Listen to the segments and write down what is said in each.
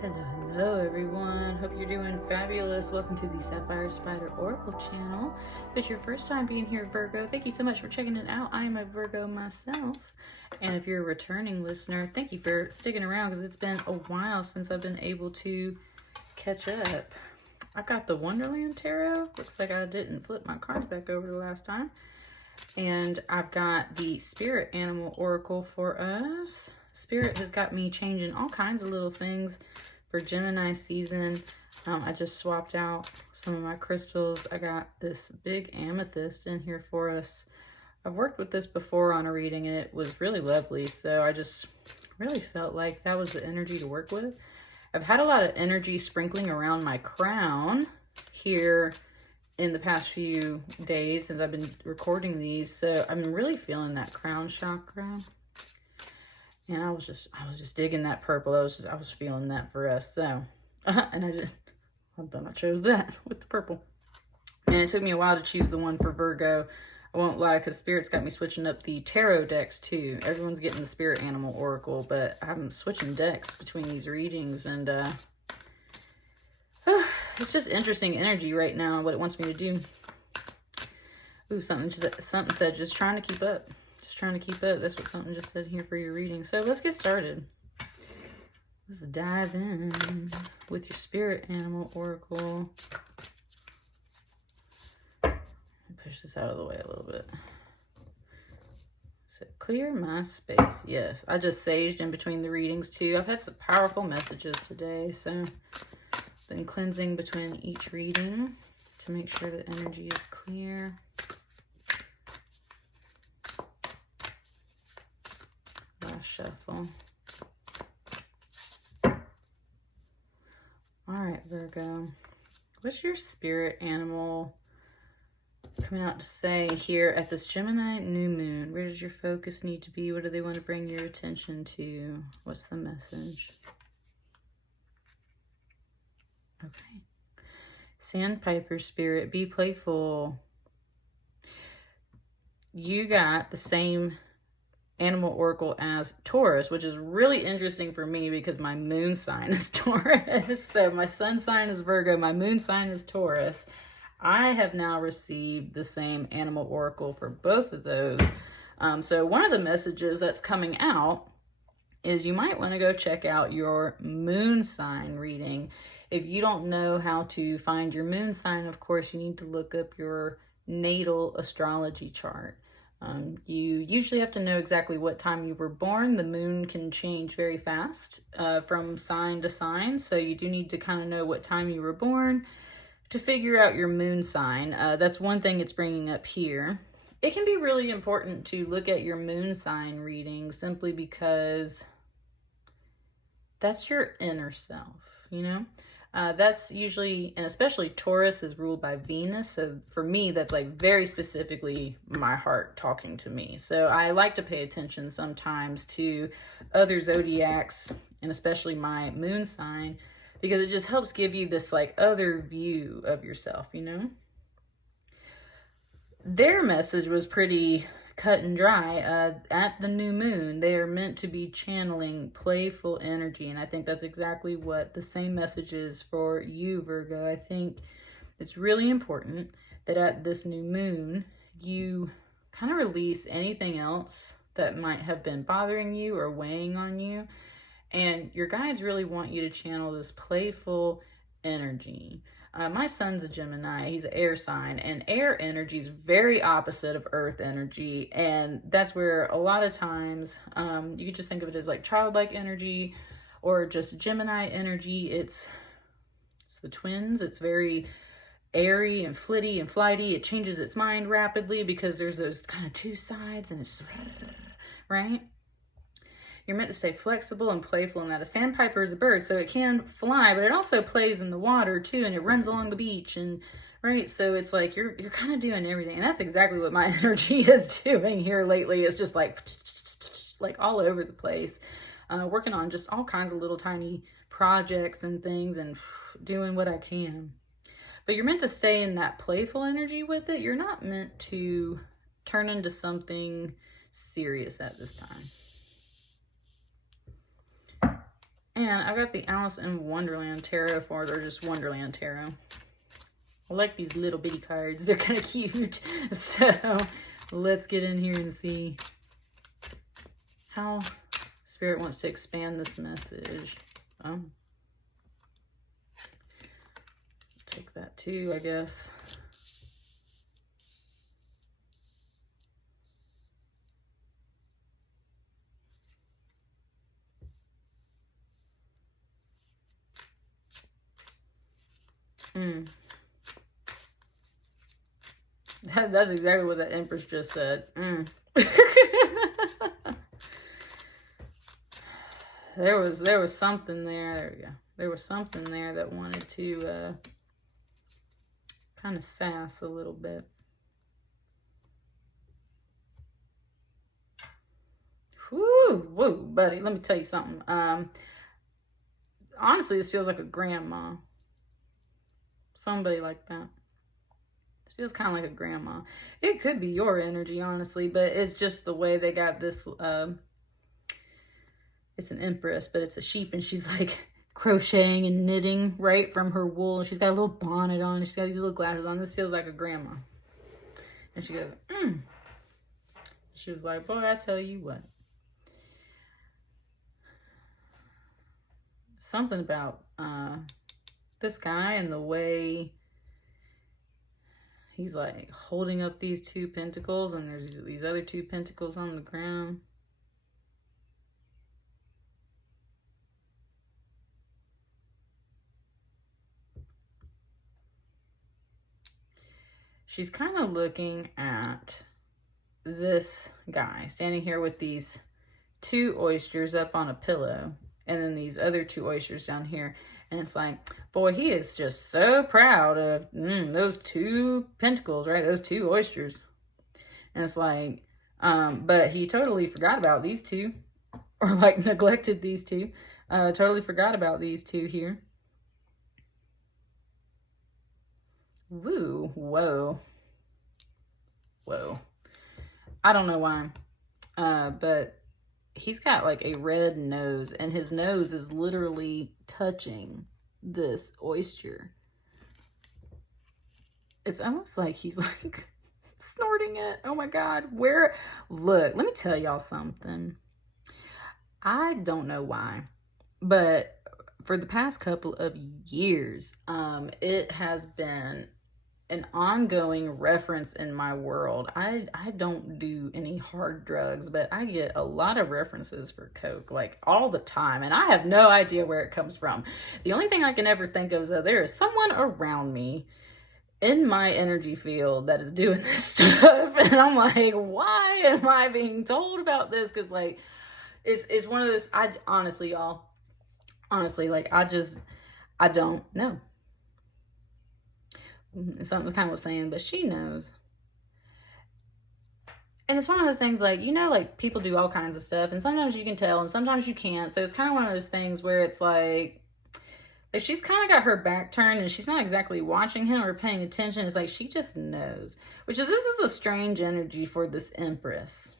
Hello everyone. Hope you're doing fabulous. Welcome to the Sapphire Spider Oracle channel. If it's your first time being here, Virgo, thank you so much for checking it out. I am a Virgo myself. And if you're a returning listener, thank you for sticking around because it's been a while since I've been able to catch up. I've got the Wonderland Tarot. Looks like I didn't flip my cards back over the last time. And I've got the Spirit Animal Oracle for us. Spirit has got me changing all kinds of little things for Gemini season. I just swapped out some of my crystals. I got this big amethyst in here for us. I've worked with this before on a reading and it was really lovely. So I just really felt like that was the energy to work with. I've had a lot of energy sprinkling around my crown here in the past few days since I've been recording these. So I'm really feeling that crown chakra. And I was just digging that purple. I was feeling that for us. So, and I thought I chose that with the purple. And it took me a while to choose the one for Virgo. I won't lie, because Spirit's got me switching up the tarot decks too. Everyone's getting the Spirit Animal Oracle, but I'm switching decks between these readings, and it's just interesting energy right now, what it wants me to do. Ooh, something said, just trying to keep up. Just trying to keep up. That's what something just said here for your reading. So let's get started. Let's dive in with your Spirit Animal Oracle. Push this out of the way a little bit. So clear my space. Yes, I just saged in between the readings too. I've had some powerful messages today, so been cleansing between each reading to make sure the energy is clear. Last shuffle. All right, Virgo. What's your spirit animal coming out to say here at this Gemini new moon? Where does your focus need to be? What do they want to bring your attention to? What's the message? Okay. Sandpiper spirit, be playful. You got the same animal oracle as Taurus, which is really interesting for me because my moon sign is Taurus. So my sun sign is Virgo, my moon sign is Taurus. I have now received the same animal oracle for both of those. So one of the messages that's coming out is you might want to go check out your moon sign reading. If you don't know how to find your moon sign, of course, you need to look up your natal astrology chart. You usually have to know exactly what time you were born. The moon can change very fast from sign to sign. So you do need to kind of know what time you were born to figure out your moon sign. That's one thing it's bringing up here. It can be really important to look at your moon sign reading simply because that's your inner self, you know? That's usually, and especially Taurus is ruled by Venus. So for me, that's like very specifically my heart talking to me. So I like to pay attention sometimes to other zodiacs and especially my moon sign because it just helps give you this like other view of yourself, you know? Their message was pretty cut and dry. At the new moon, they are meant to be channeling playful energy. And I think that's exactly what the same message is for you, Virgo. I think it's really important that at this new moon, you kind of release anything else that might have been bothering you or weighing on you. And your guides really want you to channel this playful energy. My son's a Gemini, he's an air sign, and air energy is very opposite of earth energy. And that's where a lot of times, you could just think of it as like childlike energy or just Gemini energy. It's the twins. It's very airy and flitty and flighty. It changes its mind rapidly because there's those kind of two sides and it's, right? You're meant to stay flexible and playful, and that a sandpiper is a bird, so it can fly, but it also plays in the water too, and it runs along the beach, and right, so it's like you're kind of doing everything, and that's exactly what my energy is doing here lately. It's just like all over the place, working on just all kinds of little tiny projects and things, and doing what I can. But you're meant to stay in that playful energy with it. You're not meant to turn into something serious at this time. And I got the Alice in Wonderland Tarot for it, or just Wonderland Tarot. I like these little bitty cards. They're kind of cute. So let's get in here and see how Spirit wants to expand this message. Take that too, I guess. That's exactly what the Empress just said. There was something there. There we go. There was something there that wanted to kind of sass a little bit. Whoa, buddy. Let me tell you something. Honestly, this feels like a grandma. Somebody like that. This feels kind of like a grandma. It could be your energy, honestly, but it's just the way they got this. It's an empress, but it's a sheep, and she's like crocheting and knitting right from her wool. She's got a little bonnet on. She's got these little glasses on. This feels like a grandma. And she goes, She was like, boy, I tell you what. Something about this guy and the way he's like holding up these two pentacles, and there's these other two pentacles on the ground. She's kind of looking at this guy standing here with these two oysters up on a pillow, and then these other two oysters down here. And it's like, boy, he is just so proud of those two pentacles, right? Those two oysters. And it's like, but he totally forgot about these two, or like neglected these two. Totally forgot about these two here. Woo, whoa. I don't know why, but he's got like a red nose, and his nose is literally touching this oyster. It's almost like he's like snorting it. Oh my God. Look, let me tell y'all something. I don't know why, but for the past couple of years, it has been an ongoing reference in my world. I don't do any hard drugs, but I get a lot of references for coke, like all the time, and I have no idea where it comes from. The only thing I can ever think of is that there is someone around me in my energy field that is doing this stuff, and I'm like, why am I being told about this? Because like it's one of those, I honestly, y'all, like I don't know. Something kind of was saying, but she knows. And it's one of those things like, you know, like people do all kinds of stuff, and sometimes you can tell and sometimes you can't. So it's kind of one of those things where it's like she's kind of got her back turned and she's not exactly watching him or paying attention. It's like she just knows, this is a strange energy for this Empress.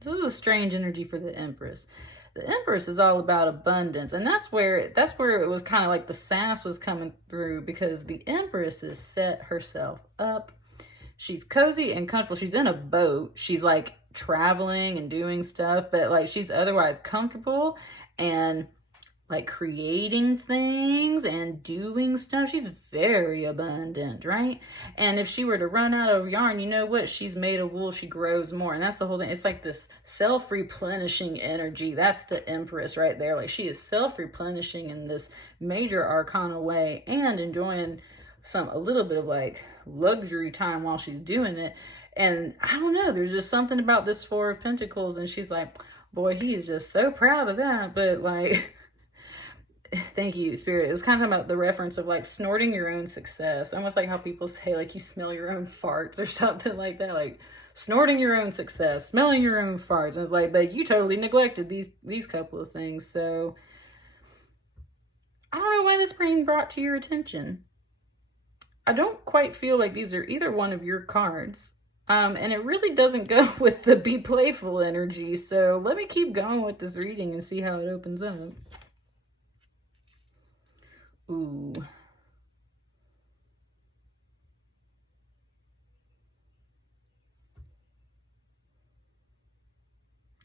This is a strange energy for the Empress. The Empress is all about abundance, and that's where it was kind of like the sass was coming through, because the Empress has set herself up. She's cozy and comfortable. She's in a boat. She's like traveling and doing stuff, but like she's otherwise comfortable and like creating things and doing stuff. She's very abundant, right? And if she were to run out of yarn, you know what? She's made of wool. She grows more. And that's the whole thing. It's like this self-replenishing energy. That's the Empress right there. Like she is self-replenishing in this major arcana way and enjoying a little bit of like luxury time while she's doing it. And I don't know, there's just something about this Four of Pentacles, and she's like, boy, he is just so proud of that. But like, thank you, Spirit. It was kind of about the reference of like snorting your own success. Almost like how people say like you smell your own farts or something like that. Like snorting your own success, smelling your own farts. And it's like, but you totally neglected these couple of things. So I don't know why this being brought to your attention. I don't quite feel like these are either one of your cards. And it really doesn't go with the be playful energy. So let me keep going with this reading and see how it opens up. Ooh.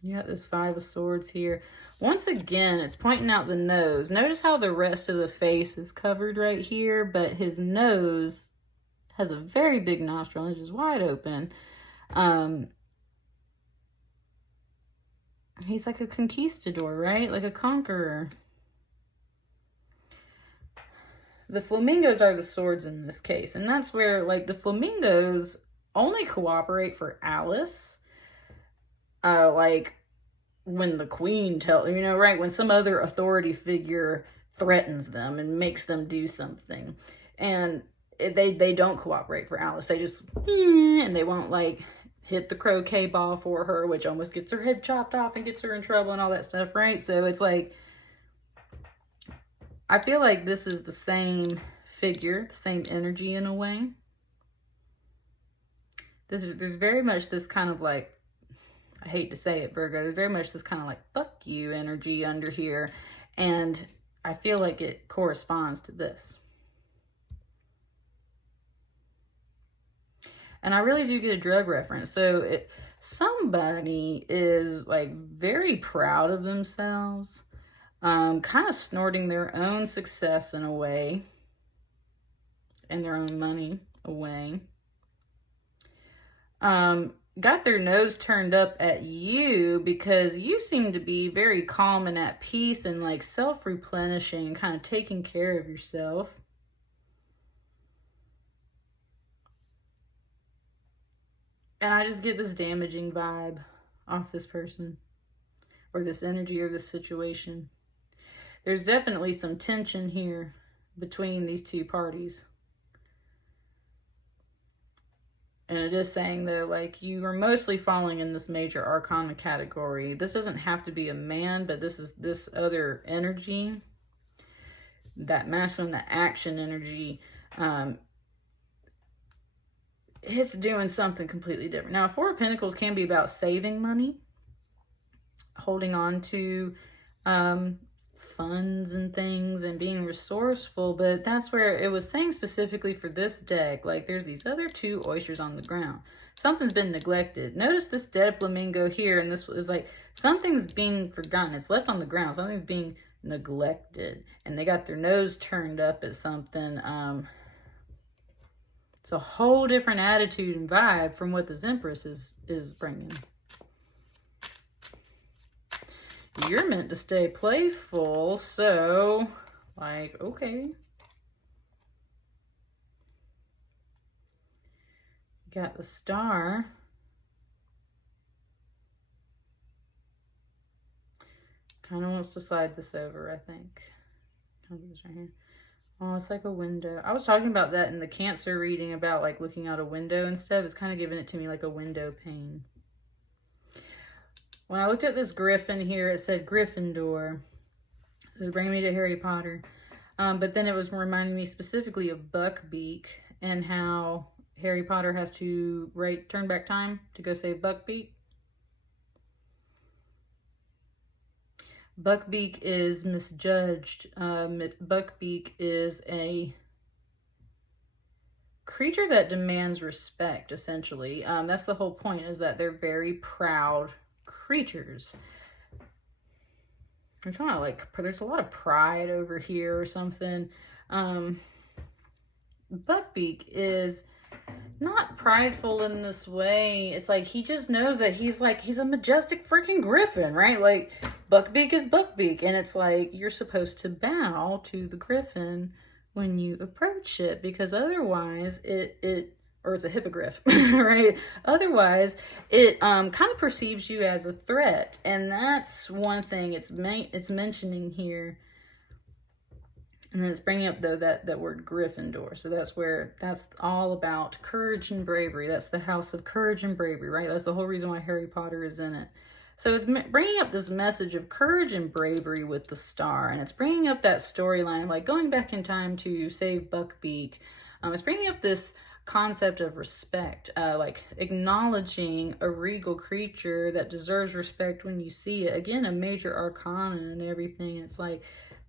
You got this Five of Swords here. Once again, it's pointing out the nose. Notice how the rest of the face is covered right here, but his nose has a very big nostril and it's just wide open. He's like a conquistador, right? Like a conqueror. The flamingos are the swords in this case. And that's where, like, the flamingos only cooperate for Alice. Like, when the queen tells, you know, right? When some other authority figure threatens them and makes them do something. And they don't cooperate for Alice. They just, and they won't, like, hit the croquet ball for her, which almost gets her head chopped off and gets her in trouble and all that stuff, right? So it's like, I feel like this is the same figure, the same energy in a way. There's very much this kind of like, I hate to say it, Virgo, there's very much this kind of like, fuck you energy under here. And I feel like it corresponds to this. And I really do get a drug reference. So somebody is like very proud of themselves, kind of snorting their own success in a way, and their own money away. Got their nose turned up at you because you seem to be very calm and at peace and like self-replenishing, kind of taking care of yourself. And I just get this damaging vibe off this person, or this energy, or this situation. There's definitely some tension here between these two parties. And it is saying, though, like, you are mostly falling in this major arcana category. This doesn't have to be a man, but this is this other energy. That masculine, that action energy. It's doing something completely different. Now, Four of Pentacles can be about saving money, holding on to funds and things, and being resourceful, but that's where it was saying specifically for this deck, like there's these other two oysters on the ground. Something's been neglected. Notice this dead flamingo here, and this is like something's being forgotten. It's left on the ground. Something's being neglected, and they got their nose turned up at something. It's a whole different attitude and vibe from what this Empress is bringing. You're meant to stay playful, so, like, okay. Got the Star. Kind of wants to slide this over, I think. I'll do this right here. Oh, it's like a window. I was talking about that in the Cancer reading about, like, looking out a window and stuff. It's kind of giving it to me like a window pane. When I looked at this griffin here, it said Gryffindor. It was bringing me to Harry Potter. But then it was reminding me specifically of Buckbeak and how Harry Potter has to turn back time to go save Buckbeak. Buckbeak is misjudged. Buckbeak is a creature that demands respect, essentially. That's the whole point, is that they're very proud creatures. I'm trying to, like, there's a lot of pride over here or something. Buckbeak is not prideful in this way. It's like he just knows that he's a majestic freaking griffin, right? Like, Buckbeak is Buckbeak, and it's like you're supposed to bow to the griffin when you approach it, because otherwise or it's a hippogriff, right? Otherwise, it kind of perceives you as a threat, and that's one thing it's mentioning here. And then it's bringing up, though, that word Gryffindor. So that's all about courage and bravery. That's the house of courage and bravery, right? That's the whole reason why Harry Potter is in it. So it's bringing up this message of courage and bravery with the Star, and it's bringing up that storyline of, like, going back in time to save Buckbeak. It's bringing up this concept of respect, like acknowledging a regal creature that deserves respect when you see it. Again, a major arcana and everything. It's like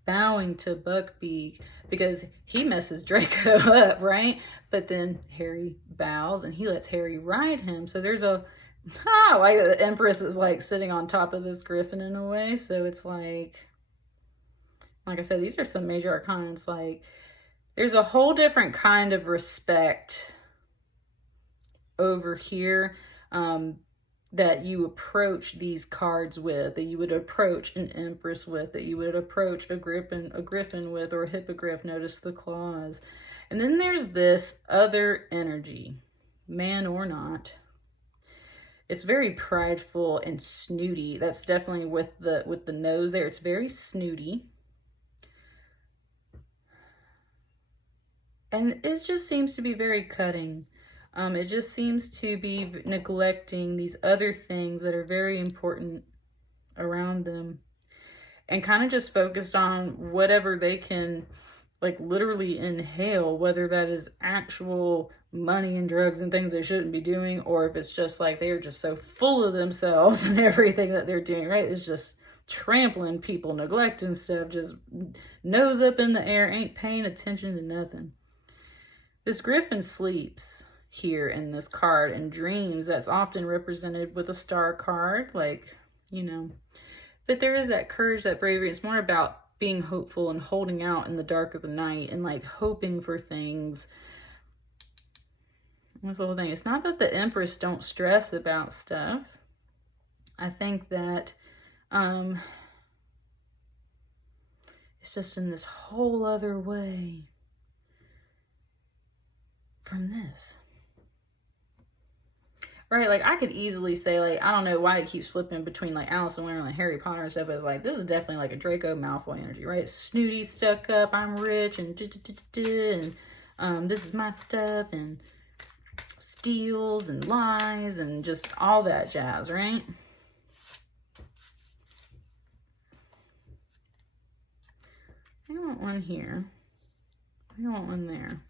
bowing to Buckbeak because he messes Draco up, right? But then Harry bows and he lets Harry ride him. So there's a, like the Empress is like sitting on top of this griffin in a way. So it's like I said, these are some major arcana. It's like there's a whole different kind of respect over here that you approach these cards with, that you would approach an Empress with, that you would approach a griffin with, or a hippogriff. Notice the claws. And then there's this other energy, man or not. It's very prideful and snooty. That's definitely with the nose there. It's very snooty. And it just seems to be very cutting. It just seems to be neglecting these other things that are very important around them, and kind of just focused on whatever they can, like, literally inhale, whether that is actual money and drugs and things they shouldn't be doing, or if it's just like they are just so full of themselves and everything that they're doing, right? It's just trampling people, neglecting stuff, just nose up in the air, ain't paying attention to nothing. This griffin sleeps here in this card and dreams. That's often represented with a star card, like, you know. But there is that courage, that bravery. It's more about being hopeful and holding out in the dark of the night and like hoping for things. That's the whole thing. It's not that the Empress don't stress about stuff. I think that it's just in this whole other way from this. Right, like I could easily say, like, I don't know why it keeps flipping between like Alice in Wonderland and Harry Potter and stuff, but like this is definitely like a Draco Malfoy energy, right? Snooty, stuck up, I'm rich, and this is my stuff, and steals and lies and just all that jazz, right? I want one here. I want one there.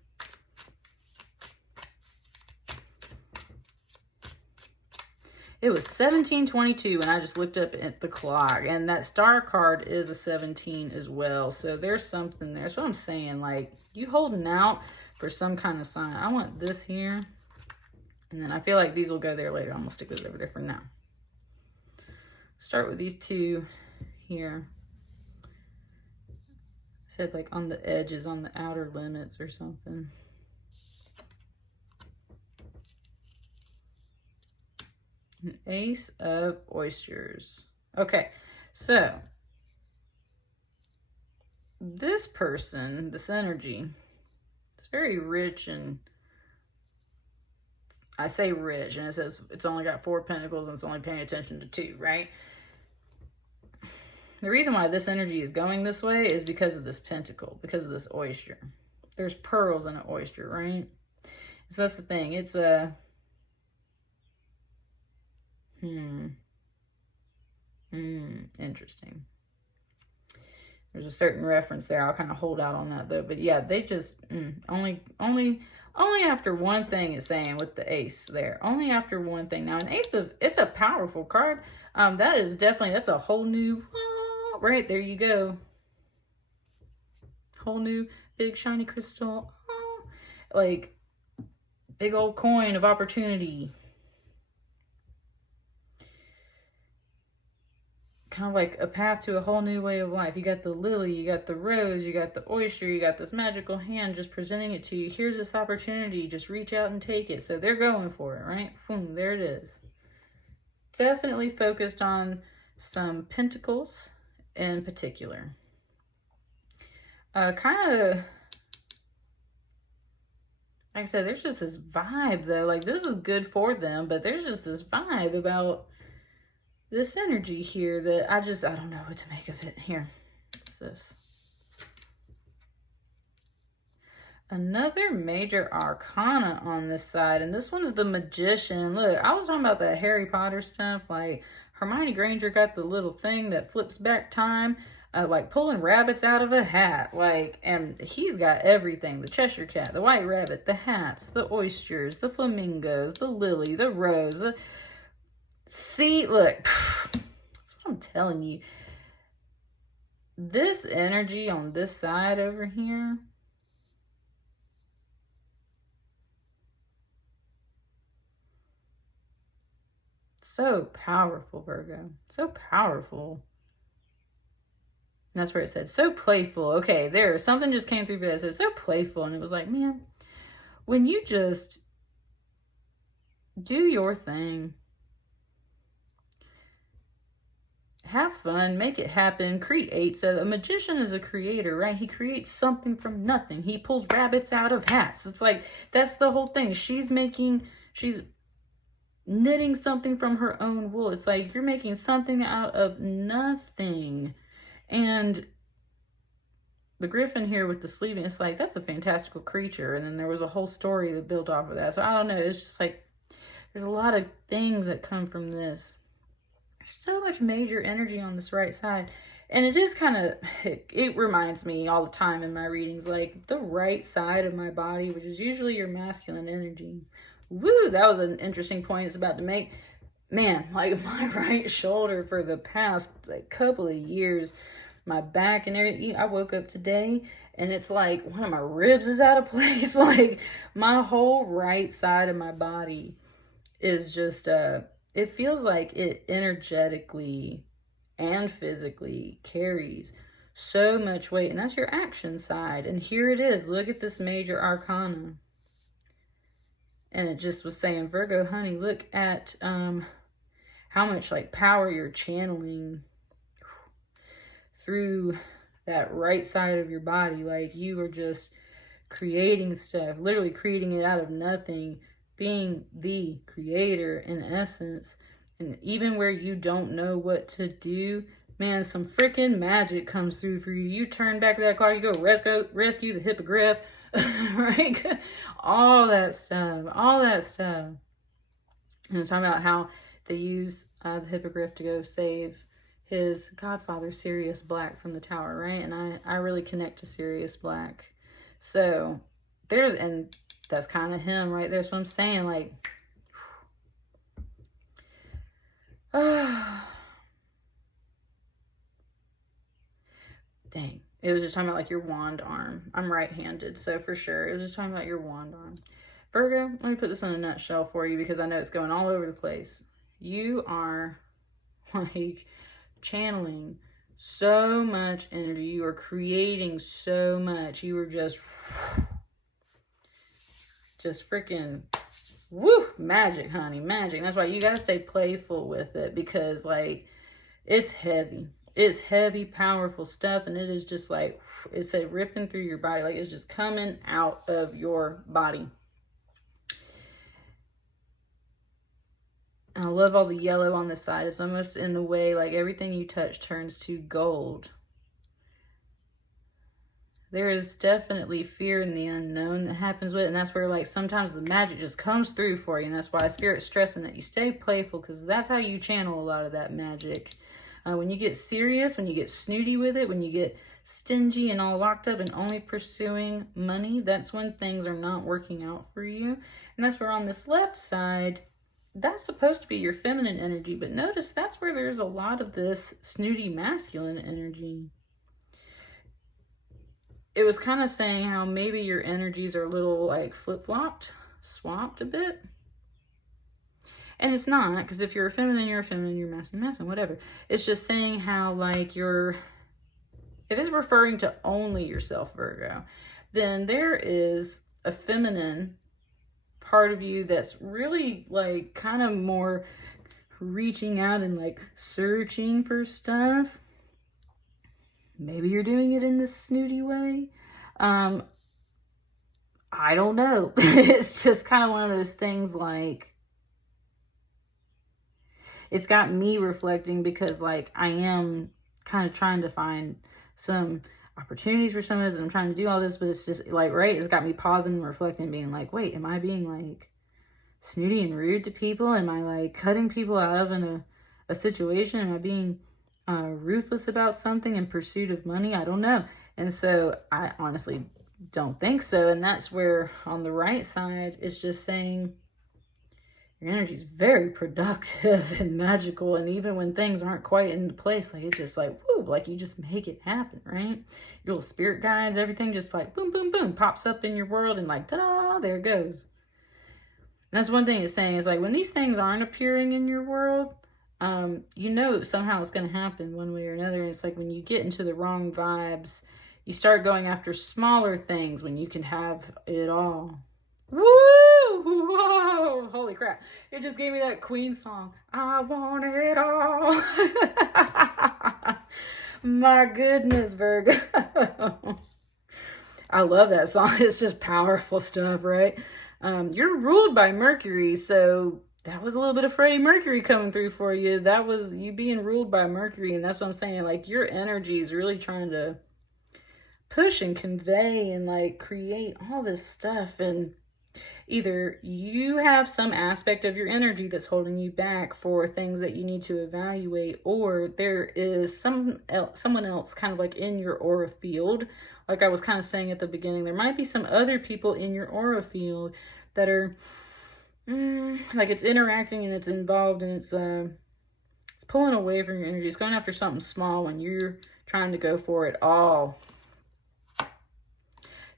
It was 1722 and I just looked up at the clock, and that star card is a 17 as well. So there's something there. That's what I'm saying. Like, you holding out for some kind of sign. I want this here, and then I feel like these will go there later. I'm gonna stick this over there for now. Start with these two here. I said like on the edges, on the outer limits or something. An Ace of Oysters. Okay, so this person, this energy, it's very rich, and I say rich, and it says it's only got 4 pentacles and it's only paying attention to 2, right? The reason why this energy is going this way is because of this pentacle, because of this oyster. There's pearls in an oyster, right? So that's the thing. It's a interesting. There's a certain reference there. I'll kind of hold out on that though. But yeah, they just only after one thing it's saying with the ace there. Only after one thing. Now an ace of, it's a powerful card. That is definitely, that's a whole new right there you go. Whole new big shiny crystal. Like big old coin of opportunity. Kind of like a path to a whole new way of life. You got the lily, you got the rose, you got the oyster, you got this magical hand just presenting it to you. Here's this opportunity, just reach out and take it. So they're going for it, right? Boom, there it is. Definitely focused on some pentacles in particular. Kind of, like I said, there's just this vibe though. Like this is good for them, but there's just this vibe about this energy here that I don't know what to make of it. Here, what's this? Another major arcana on this side, and this one's the Magician. Look, I was talking about that Harry Potter stuff. Like Hermione Granger got the little thing that flips back time, like pulling rabbits out of a hat. Like, and he's got everything: the Cheshire Cat, the White Rabbit, the hats, the oysters, the flamingos, the lily, the rose, the... See, look, that's what I'm telling you. this energy on this side over here, so powerful, Virgo. So powerful. And that's where it said, so playful. Okay, there, something just came through, but it said, so playful. And it was like, man, when you just do your thing, have fun, make it happen, create. So a magician is a creator, right? He creates something from nothing. He pulls rabbits out of hats. It's like, that's the whole thing. She's knitting something from her own wool. It's like you're making something out of nothing. And the griffin here with the sleeving, it's like, that's a fantastical creature. And then there was a whole story that built off of that. So I don't know. It's just like, there's a lot of things that come from this. There's so much major energy on this right side. And it is kind of, it reminds me all the time in my readings, like the right side of my body, which is usually your masculine energy. Woo, that was an interesting point it's about to make. Man, like my right shoulder for the past like couple of years, my back and everything. I woke up today and it's like one of my ribs is out of place. Like my whole right side of my body is just, it feels like it energetically and physically carries so much weight. And that's your action side. And here it is. Look at this major arcana. And it just was saying, Virgo, honey, look at how much like power you're channeling through that right side of your body. Like you are just creating stuff, literally creating it out of nothing, being the creator in essence. And even where you don't know what to do, man, some freaking magic comes through for you. You turn back to that card, you go rescue the hippogriff, right? All that stuff. And I'm talking about how they use the hippogriff to go save his godfather, Sirius Black, from the tower, right? And I really connect to Sirius Black. So and that's kind of him right there. So I'm saying, like, dang. It was just talking about like your wand arm. I'm right-handed, so for sure. It was just talking about your wand arm. Virgo, let me put this in a nutshell for you because I know it's going all over the place. You are like channeling so much energy. You are creating so much. You are just freaking, woo, magic, honey, magic. That's why you got to stay playful with it because like it's heavy. It's heavy, powerful stuff, and it is just like, it's like ripping through your body. Like it's just coming out of your body. I love all the yellow on the side. It's almost in the way, like everything you touch turns to gold. There is definitely fear in the unknown that happens with it. And that's where like sometimes the magic just comes through for you. And that's why Spirit's stressing that you stay playful because that's how you channel a lot of that magic. When you get serious, when you get snooty with it, when you get stingy and all locked up and only pursuing money, that's when things are not working out for you. And that's where on this left side, that's supposed to be your feminine energy. But notice that's where there's a lot of this snooty masculine energy. It was kind of saying how maybe your energies are a little like flip-flopped, swapped a bit. And it's not, because if you're a feminine, you're a feminine, you're masculine, whatever. It's just saying how, like, if it's referring to only yourself, Virgo, then there is a feminine part of you that's really, like, kind of more reaching out and, like, searching for stuff. Maybe you're doing it in this snooty way. I don't know. It's just kind of one of those things, like, it's got me reflecting because like I am kind of trying to find some opportunities for some of this and I'm trying to do all this, but it's just like, right, it's got me pausing and reflecting, being like, wait, am I being like snooty and rude to people? Am I like cutting people out of a situation? Am I being ruthless about something in pursuit of money? I don't know. And so I honestly don't think so. And that's where on the right side, it's just saying your energy is very productive and magical. And even when things aren't quite into place, like it's just like, woo, Like, you just make it happen, right? Your little spirit guides, everything just like boom, boom, boom, pops up in your world and like, ta-da, there it goes. And that's one thing it's saying is like, when these things aren't appearing in your world, you know somehow it's going to happen one way or another. And it's like when you get into the wrong vibes, you start going after smaller things when you can have it all. Woo! Whoa! Holy crap. It just gave me that Queen song. I want it all. My goodness, Virgo. I love that song. It's just powerful stuff, right? You're ruled by Mercury, so that was a little bit of Freddie Mercury coming through for you. That was you being ruled by Mercury, and that's what I'm saying. Like, your energy is really trying to push and convey and like create all this stuff, and either you have some aspect of your energy that's holding you back for things that you need to evaluate, or there is someone else kind of like in your aura field. Like I was kind of saying at the beginning, there might be some other people in your aura field that are like it's interacting and it's involved and it's pulling away from your energy. It's going after something small when you're trying to go for it all.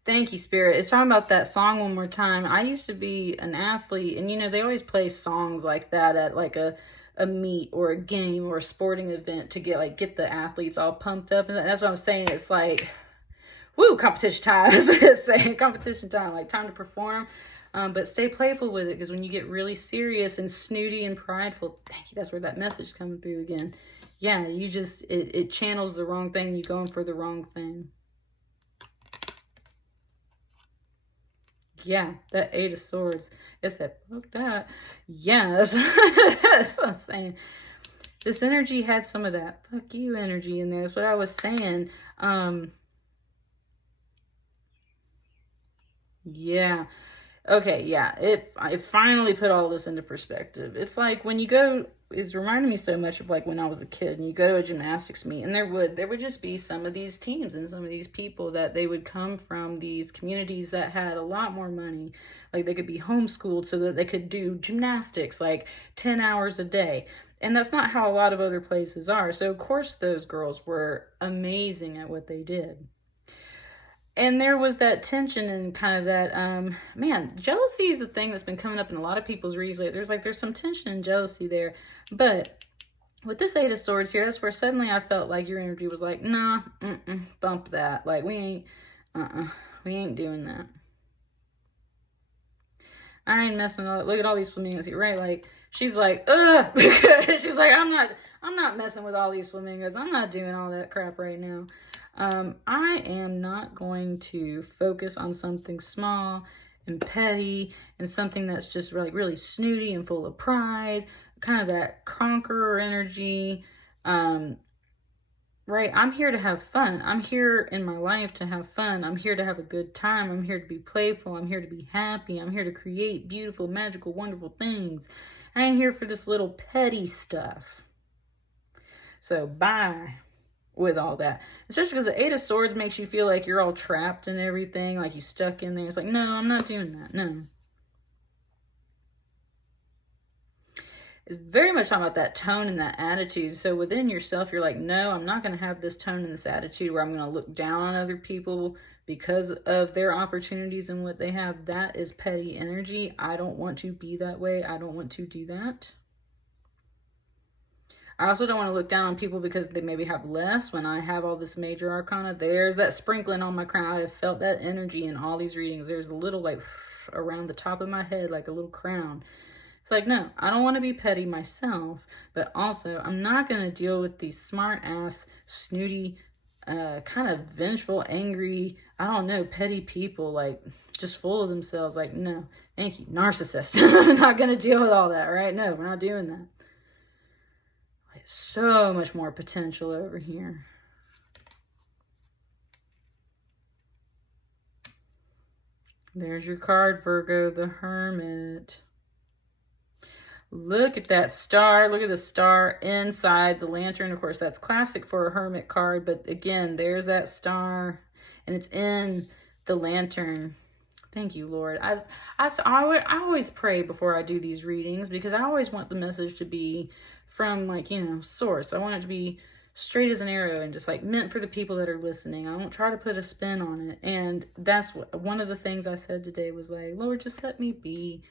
Thank you, Spirit. It's talking about that song one more time. I used to be an athlete, and you know, they always play songs like that at like a meet or a game or a sporting event to get the athletes all pumped up. And that's what I'm saying. It's like, woo, competition time. That's what it's saying. Competition time, like time to perform. But stay playful with it, because when you get really serious and snooty and prideful, thank you, that's where that message is coming through again. Yeah, you just, it channels the wrong thing. You're going for the wrong thing. Yeah, that Eight of Swords. It's that, look that. Yeah, that's what I'm saying. This energy had some of that fuck you energy in there. That's what I was saying. Yeah. Okay, yeah. It finally put all this into perspective. It's like when you go, it's reminding me so much of like when I was a kid and you go to a gymnastics meet, and there would just be some of these teams and some of these people that they would come from these communities that had a lot more money. Like they could be homeschooled so that they could do gymnastics like 10 hours a day. And that's not how a lot of other places are. So of course those girls were amazing at what they did. And there was that tension and kind of that, man, jealousy is a thing that's been coming up in a lot of people's reads lately. There's some tension and jealousy there. But with this Eight of Swords here, that's where suddenly I felt like your energy was like, nah, bump that. Like, we ain't doing that. I ain't messing with all that. Look at all these flamingos here, right? Like, she's like, ugh. She's like, I'm not messing with all these flamingos. I'm not doing all that crap right now. I am not going to focus on something small and petty and something that's just like really snooty and full of pride, kind of that conqueror energy. Right? I'm here to have fun. I'm here in my life to have fun. I'm here to have a good time. I'm here to be playful. I'm here to be happy. I'm here to create beautiful, magical, wonderful things. I ain't here for this little petty stuff. So bye with all that, especially because the Eight of Swords makes you feel like you're all trapped and everything, like you stuck in there. It's like, no, I'm not doing that. No. It's very much talking about that tone and that attitude. So within yourself, you're like, no, I'm not going to have this tone and this attitude where I'm going to look down on other people because of their opportunities and what they have. That is petty energy. I don't want to be that way. I don't want to do that. I also don't want to look down on people because they maybe have less. When I have all this major arcana, there's that sprinkling on my crown. I have felt that energy in all these readings. There's a little like around the top of my head, like a little crown. It's like, no, I don't want to be petty myself, but also I'm not going to deal with these smart ass, snooty, kind of vengeful, angry, I don't know, petty people, like just full of themselves. Like, no, thank you, narcissist. I'm not going to deal with all that, right? No, we're not doing that. So much more potential over here. There's your card, Virgo, the Hermit. Look at that star. Look at the star inside the lantern. Of course, that's classic for a Hermit card. But again, there's that star. And it's in the lantern. Thank you, Lord. I always pray before I do these readings, because I always want the message to be from, like, you know, source. I want it to be straight as an arrow and just like meant for the people that are listening. I don't try to put a spin on it. And that's one of the things I said today was like, Lord, just let me be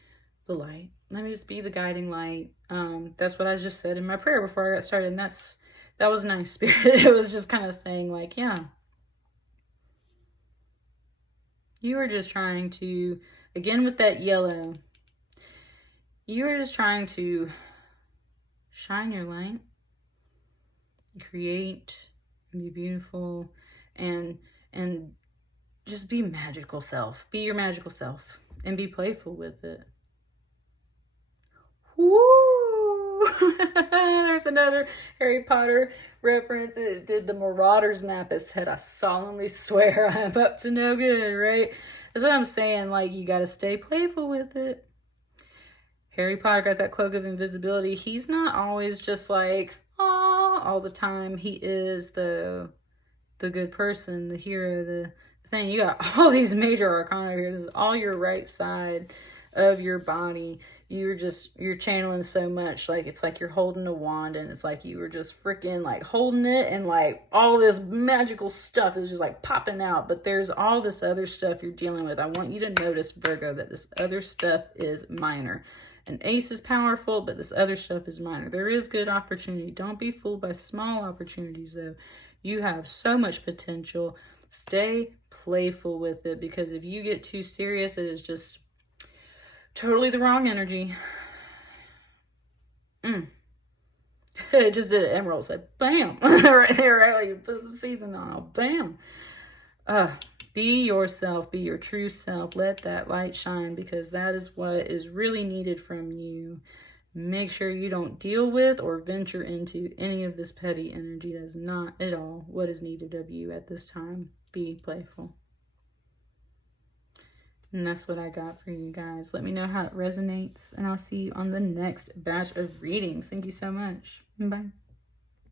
the light. Let me just be the guiding light. That's what I just said in my prayer before I got started. And that was nice, Spirit. It was just kind of saying like, yeah, you are just trying to, again with that yellow, you are just trying to shine your light, create, and be beautiful, and just be magical self. Be your magical self and be playful with it. Woo! There's another Harry Potter reference. It did the Marauders map. It said, I solemnly swear I am up to no good, right? That's what I'm saying. Like, you got to stay playful with it. Harry Potter got that cloak of invisibility. He's not always just like, ah, all the time. He is the good person, the hero, the thing. You got all these major arcana here. This is all your right side of your body. You're channeling so much. Like, it's like you're holding a wand and it's like you were just freaking like holding it and like all this magical stuff is just like popping out. But there's all this other stuff you're dealing with. I want you to notice, Virgo, that this other stuff is minor. An ace is powerful, but this other stuff is minor. There is good opportunity. Don't be fooled by small opportunities, though. You have so much potential. Stay playful with it, because if you get too serious, it is just totally the wrong energy. It just did an emerald. Said, bam. Right there, right? Like you put some season on. Bam. Be yourself. Be your true self. Let that light shine, because that is what is really needed from you. Make sure you don't deal with or venture into any of this petty energy. That is not at all what is needed of you at this time. Be playful. And that's what I got for you guys. Let me know how it resonates, and I'll see you on the next batch of readings. Thank you so much. Bye.